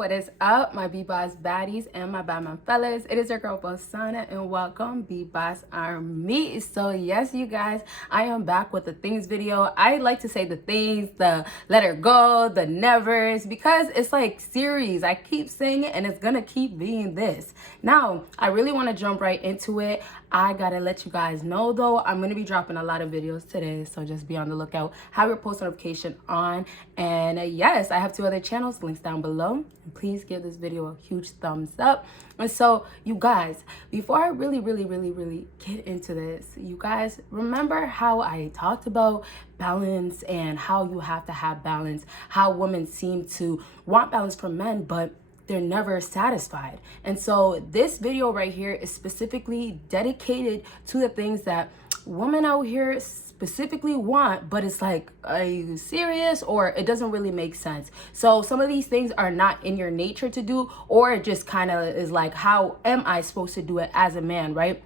what is up, my BBossBaddies and my Batman fellas? It is your girl Bosana and welcome BBossArmy. So yes, you guys, I am back with the things video. I like to say the things, the let her go, the nevers, because it's like series. I keep saying it and it's gonna keep being this. Now, I really want to jump right into it. I gotta let you guys know though, I'm gonna be dropping a lot of videos today, so just be on the lookout. Have your post notification on, and yes, I have 2 other channels, links down below. And please give this video a huge thumbs up. And so, you guys, before I really get into this, you guys remember how I talked about balance and how you have to have balance, how women seem to want balance from men, but they're never satisfied. And so this video right here is specifically dedicated to the things that women out here specifically want, but it's like, are you serious? Or it doesn't really make sense. So some of these things are not in your nature to do, or it just kind of is like, how am I supposed to do it as a man, right?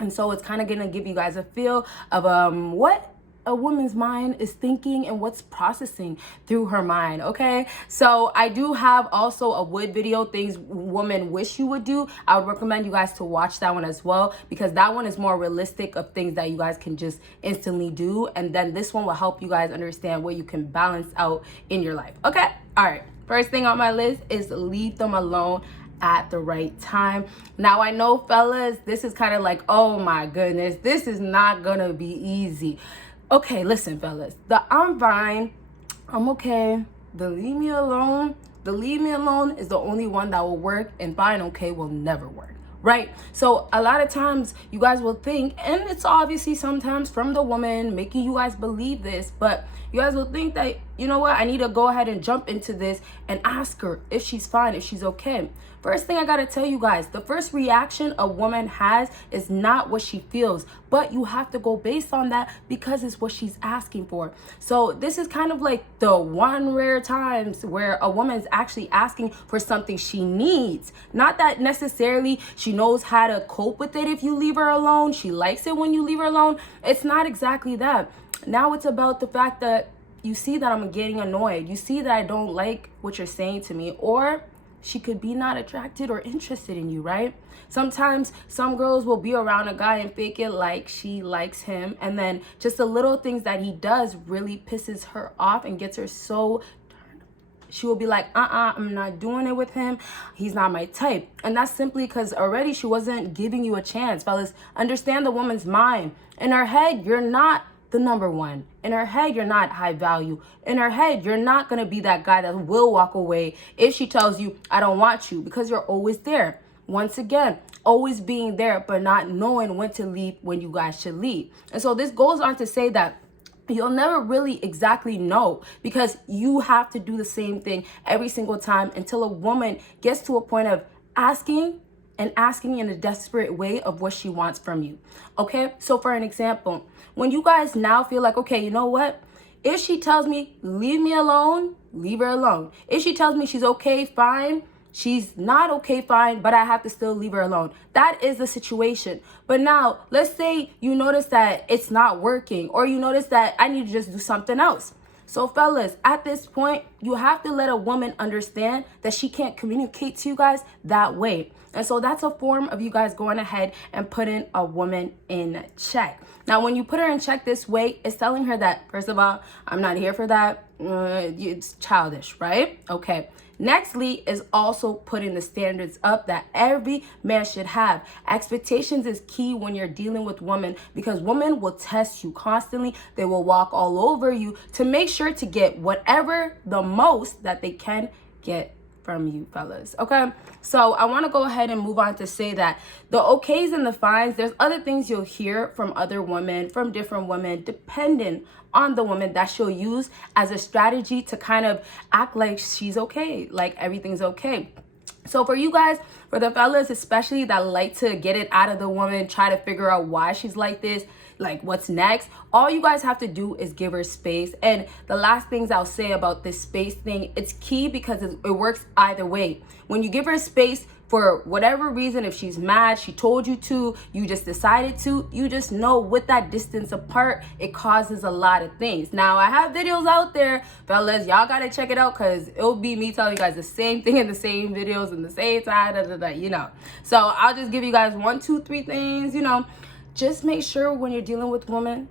And so it's kind of gonna give you guys a feel of what a woman's mind is thinking and what's processing through her mind. Okay, so I do have also a wood video, things women wish you would do. I would recommend you guys to watch that one as well, because that one is more realistic of things that you guys can just instantly do, and then this one will help you guys understand what you can balance out in your life. Okay, all right, first thing on my list is leave them alone at the right time. Now I know, fellas, this is kind of like, oh my goodness, this is not gonna be easy. Okay, listen, fellas, the I'm fine, I'm okay, the leave me alone is the only one that will work, and fine, okay will never work, right? So a lot of times you guys will think, and it's obviously sometimes from the woman making you guys believe this, but you guys will think that, you know what, I need to go ahead and jump into this and ask her if she's fine, if she's okay. First thing I gotta tell you guys, the first reaction a woman has is not what she feels, but you have to go based on that because it's what she's asking for. So this is kind of like the one rare times where a woman's actually asking for something she needs. Not that necessarily she knows how to cope with it if you leave her alone, she likes it when you leave her alone. It's not exactly that. Now it's about the fact that you see that I'm getting annoyed. You see that I don't like what you're saying to me, or she could be not attracted or interested in you, right? Sometimes some girls will be around a guy and fake it like she likes him, and then just the little things that he does really pisses her off and gets her so turned. She will be like, I'm not doing it with him. He's not my type. And that's simply because already she wasn't giving you a chance. Fellas, understand the woman's mind. In her head, you're not the number one. In her head, you're not high value. In her head, you're not going to be that guy that will walk away if she tells you, I don't want you, because you're always there. Once again, always being there, but not knowing when to leave, when you guys should leave. And so this goes on to say that you'll never really exactly know, because you have to do the same thing every single time until a woman gets to a point of asking in a desperate way of what she wants from you. Okay, so for an example, when you guys now feel like, okay, you know what? If she tells me, leave me alone, leave her alone. If she tells me she's okay, fine. She's not okay, fine, but I have to still leave her alone. That is the situation. But now, let's say you notice that it's not working, or you notice that I need to just do something else. So fellas, at this point, you have to let a woman understand that she can't communicate to you guys that way. And so that's a form of you guys going ahead and putting a woman in check. Now, when you put her in check this way, it's telling her that, first of all, I'm not here for that. It's childish, right? Okay. Nextly is also putting the standards up that every man should have. Expectations is key when you're dealing with women, because women will test you constantly. They will walk all over you to make sure to get whatever the most that they can get from you, fellas. Okay, so I want to go ahead and move on to say that the okays and the fines, there's other things you'll hear from other women, from different women, depending on the woman, that she'll use as a strategy to kind of act like she's okay, like everything's okay. So for you guys, for the fellas especially that like to get it out of the woman, try to figure out why she's like this, like what's next, all you guys have to do is give her space. And the last things I'll say about this space thing, it's key because it works either way. When you give her space, for whatever reason, if she's mad, she told you to, you just decided to, you just know with that distance apart, it causes a lot of things. Now, I have videos out there, fellas, y'all gotta check it out, because it'll be me telling you guys the same thing in the same videos in the same time, you know. So I'll just give you guys 1, 2, 3 things, you know. Just make sure when you're dealing with women,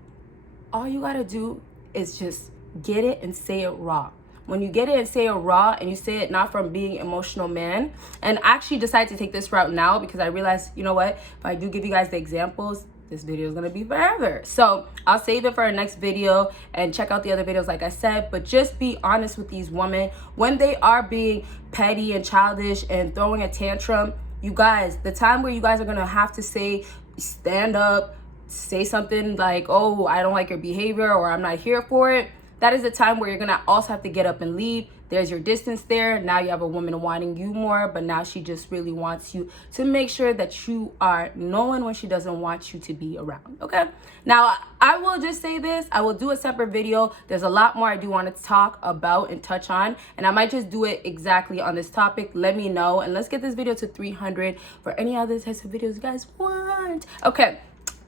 all you gotta do is just get it and say it raw. When you get it and say it raw, and you say it not from being emotional man, and I actually decided to take this route now because I realized, you know what, if I do give you guys the examples, this video is gonna be forever. So I'll save it for our next video and check out the other videos like I said, but just be honest with these women. When they are being petty and childish and throwing a tantrum, you guys, the time where you guys are gonna have to say, stand up, say something like, oh, I don't like your behavior, or I'm not here for it, that is the time where you're gonna also have to get up and leave. There's your distance there. Now you have a woman wanting you more, but now she just really wants you to make sure that you are knowing when she doesn't want you to be around, okay? Now, I will just say this. I will do a separate video. There's a lot more I do want to talk about and touch on, and I might just do it exactly on this topic. Let me know, and let's get this video to 300 for any other types of videos you guys want. Okay,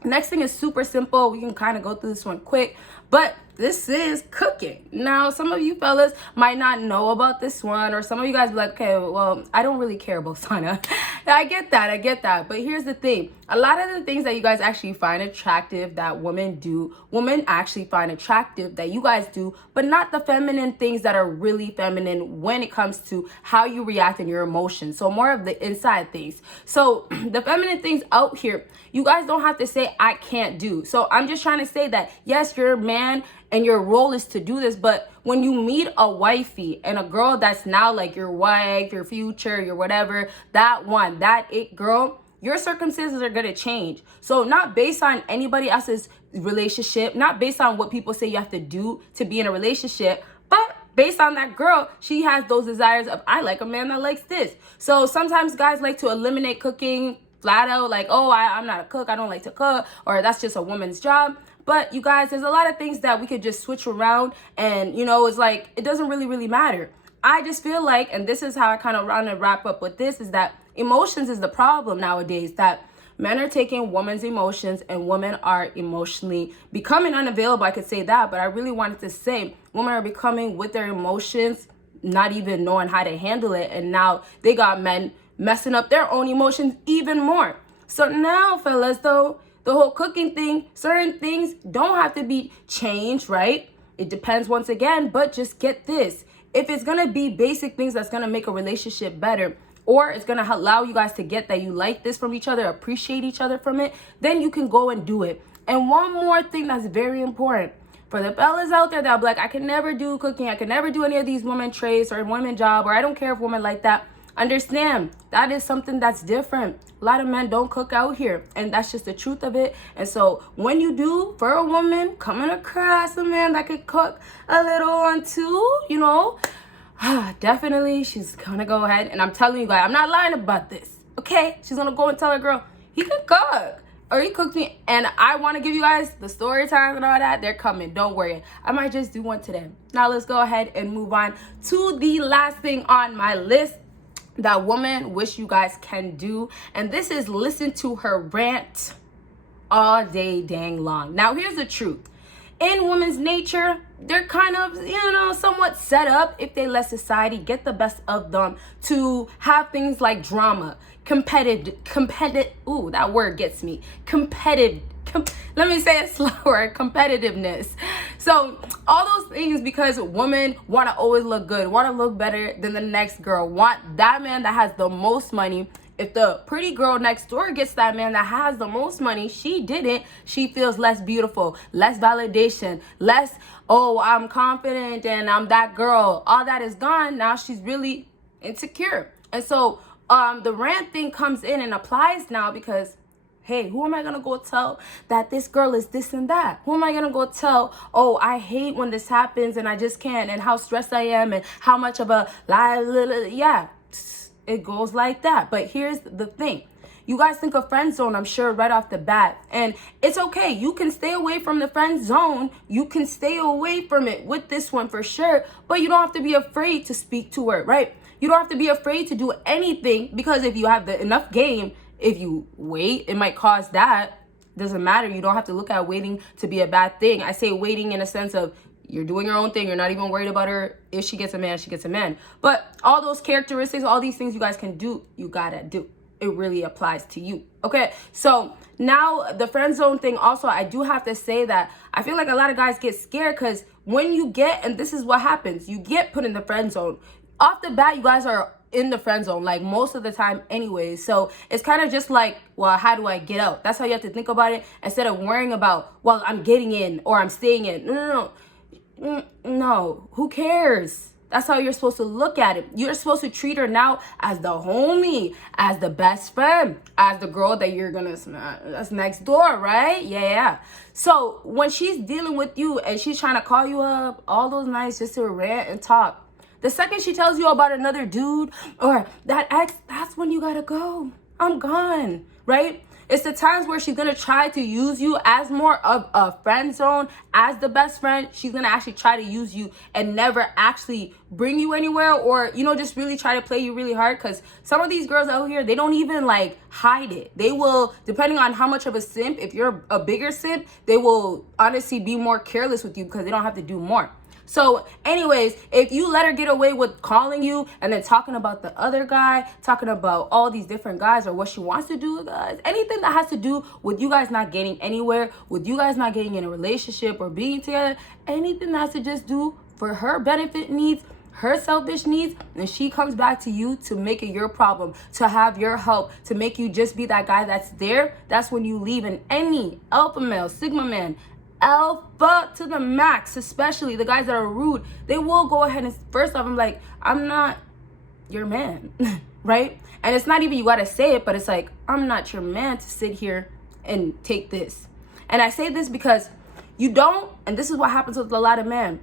next thing is super simple. We can kind of go through this one quick, but this is cooking. Now, some of you fellas might not know about this one, or some of you guys be like, okay, well, I don't really care about Bosana. I get that. But here's the thing. A lot of the things that you guys actually find attractive that women do, women actually find attractive that you guys do, but not the feminine things that are really feminine when it comes to how you react and your emotions. So more of the inside things. So the feminine things out here, you guys don't have to say, I can't do. So I'm just trying to say that, yes, you're a man, and your role is to do this, but when you meet a wifey and a girl that's now like your wife, your future, your whatever, that it girl, your circumstances are gonna change. So not based on anybody else's relationship, not based on what people say you have to do to be in a relationship, but based on that girl, she has those desires of, I like a man that likes this. So sometimes guys like to eliminate cooking flat out, like, oh, I'm not a cook, I don't like to cook, or that's just a woman's job. But you guys, there's a lot of things that we could just switch around, and you know, it's like, it doesn't really matter. I just feel like, and this is how I kind of want to wrap up with this, is that emotions is the problem nowadays, that men are taking women's emotions and women are emotionally becoming unavailable. I could say that, but I really wanted to say women are becoming with their emotions, not even knowing how to handle it, and now they got men messing up their own emotions even more. So now, fellas, though, the whole cooking thing, certain things don't have to be changed, right? It depends once again, but just get this. If it's gonna be basic things that's gonna make a relationship better, or it's gonna allow you guys to get that you like this from each other, appreciate each other from it, then you can go and do it. And one more thing that's very important. For the fellas out there that'll be like, I can never do cooking, I can never do any of these women trades or women job, or I don't care if women like that. Understand, that is something that's different. A lot of men don't cook out here, and that's just the truth of it. And so when you do, for a woman coming across a man that could cook a little on too, you know, definitely she's gonna go ahead, and I'm telling you guys, I'm not lying about this, okay? She's gonna go and tell her girl, he can cook, or he cooked me, and I want to give you guys the story times and all that. They're coming, don't worry. I might just do one today. Now let's go ahead and move on to the last thing on my list that women wish you guys can do, and this is listen to her rant all day dang long. Now here's the truth. In women's nature, they're kind of, you know, somewhat set up, if they let society get the best of them, to have things like drama, ooh, that word gets me, let me say it slower, competitiveness. So all those things, because women want to always look good, want to look better than the next girl, want that man that has the most money. If the pretty girl next door gets that man that has the most money, she didn't, she feels less beautiful, less validation, less, oh, I'm confident and I'm that girl. All that is gone. Now she's really insecure. And so the rant thing comes in and applies now, because hey, who am I gonna go tell that this girl is this and that? Who am I gonna go tell, oh, I hate when this happens and I just can't, and how stressed I am, and how much of a lie, yeah, it goes like that. But here's the thing. You guys think of friend zone, I'm sure, right off the bat. And it's okay. You can stay away from the friend zone. You can stay away from it with this one for sure. But you don't have to be afraid to speak to her, right? You don't have to be afraid to do anything, because if you have enough game, if you wait, it might cause that. Doesn't matter. You don't have to look at waiting to be a bad thing. I say waiting in a sense of you're doing your own thing. You're not even worried about her. If she gets a man, she gets a man. But all those characteristics, all these things you guys can do, you gotta do. It really applies to you. Okay, so now the friend zone thing also, I do have to say that I feel like a lot of guys get scared, because when you get, and this is what happens, you get put in the friend zone. Off the bat, you guys are in the friend zone, like most of the time anyways. So it's kind of just like, well, how do I get out? That's how you have to think about it, instead of worrying about, well, I'm getting in or I'm staying in. No, who cares? That's how you're supposed to look at it. You're supposed to treat her now as the homie, as the best friend, as the girl that you're gonna smash. That's next door, right? Yeah. So when she's dealing with you and she's trying to call you up all those nights just to rant and talk, the second she tells you about another dude or that ex, that's when you gotta go. I'm gone, right? It's the times where she's gonna try to use you as more of a friend zone, as the best friend. She's gonna actually try to use you and never actually bring you anywhere, or, you know, just really try to play you really hard. Because some of these girls out here, they don't even like hide it. They will, depending on how much of a simp, if you're a bigger simp, they will honestly be more careless with you because they don't have to do more. So anyways, if you let her get away with calling you and then talking about the other guy, talking about all these different guys or what she wants to do with guys, anything that has to do with you guys not getting anywhere, with you guys not getting in a relationship or being together, anything that has to just do for her benefit needs, her selfish needs, and she comes back to you to make it your problem, to have your help, to make you just be that guy that's there, that's when you leave. And any alpha male, sigma man, alpha to the max, especially the guys that are rude, they will go ahead and, first off, I'm like, I'm not your man, right? And it's not even you gotta say it, but it's like, I'm not your man to sit here and take this. And I say this because you don't, and this is what happens with a lot of men.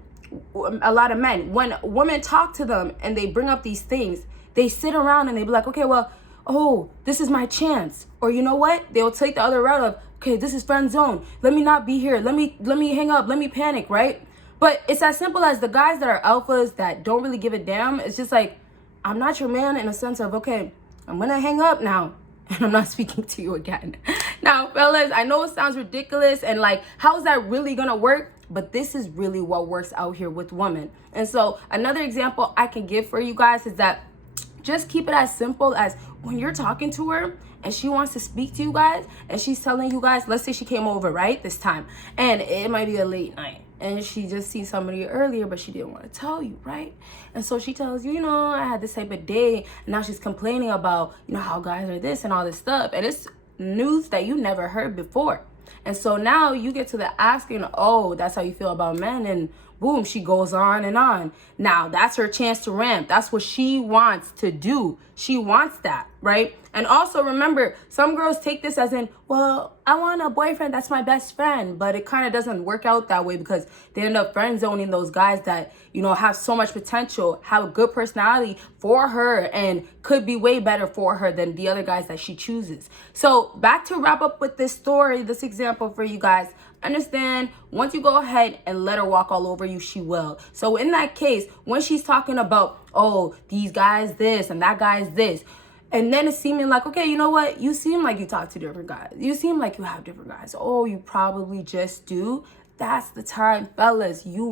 When women talk to them and they bring up these things, they sit around and they be like, okay, well, oh, this is my chance. Or you know what? They'll take the other route of, okay, this is friend zone. Let me not be here. Let me hang up. Let me panic, right? But it's as simple as the guys that are alphas that don't really give a damn. It's just like, I'm not your man, in a sense of, okay, I'm gonna hang up now and I'm not speaking to you again. Now, fellas, I know it sounds ridiculous and like, how is that really gonna work? But this is really what works out here with women. And so another example I can give for you guys is that just keep it as simple as when you're talking to her and she wants to speak to you guys and she's telling you guys, let's say she came over, right, this time, and it might be a late night and she just seen somebody earlier, but she didn't want to tell you, right? And so she tells you, you know, I had this type of day, and now she's complaining about, you know, how guys are this and all this stuff, and it's news that you never heard before. And so now you get to the asking, oh, that's how you feel about men, and boom, she goes on and on. Now that's her chance to rant. That's what she wants to do. She wants that, right? And also remember, some girls take this as in, well, I want a boyfriend that's my best friend, but it kind of doesn't work out that way because they end up friend zoning those guys that, you know, have so much potential, have a good personality for her, and could be way better for her than the other guys that she chooses. So back to wrap up with this story, this example for you guys. Understand, once you go ahead and let her walk all over you, she will. So in that case, when she's talking about, oh, these guys this and that guy's this, and then it's seeming like, okay, you know what? You seem like you talk to different guys. You seem like you have different guys. Oh, you probably just do. That's the time, fellas. You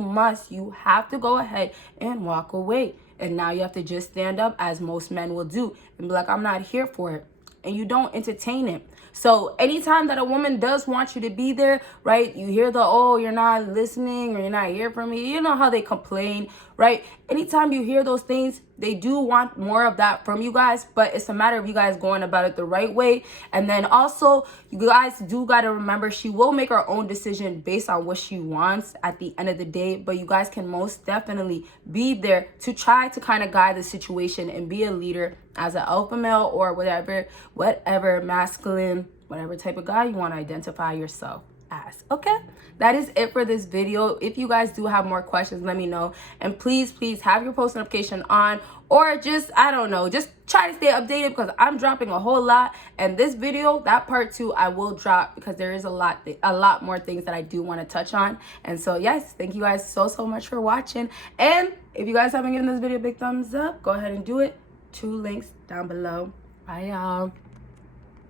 have to go ahead and walk away. And now you have to just stand up, as most men will do, and be like, I'm not here for it. And you don't entertain it. So anytime that a woman does want you to be there, right, you hear the, oh, you're not listening or you're not here for me. You know how they complain, right? Anytime you hear those things, they do want more of that from you guys, but it's a matter of you guys going about it the right way. And then also, you guys do got to remember, she will make her own decision based on what she wants at the end of the day, but you guys can most definitely be there to try to kind of guide the situation and be a leader as an alpha male or whatever masculine, whatever type of guy you want to identify yourself ask. Okay, that is it for this video. If you guys do have more questions, let me know, and please have your post notification on, or just, I don't know, just try to stay updated, because I'm dropping a whole lot. And this video, that part 2, I will drop, because there is a lot more things that I do want to touch on. And so yes, thank you guys so much for watching. And if you guys haven't given this video a big thumbs up, go ahead and do it. 2 links down below. Bye y'all.